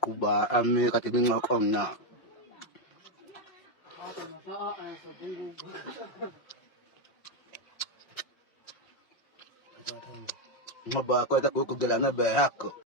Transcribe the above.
Kuba ame katibinga komna. Maba kwenda kukugela na bayako.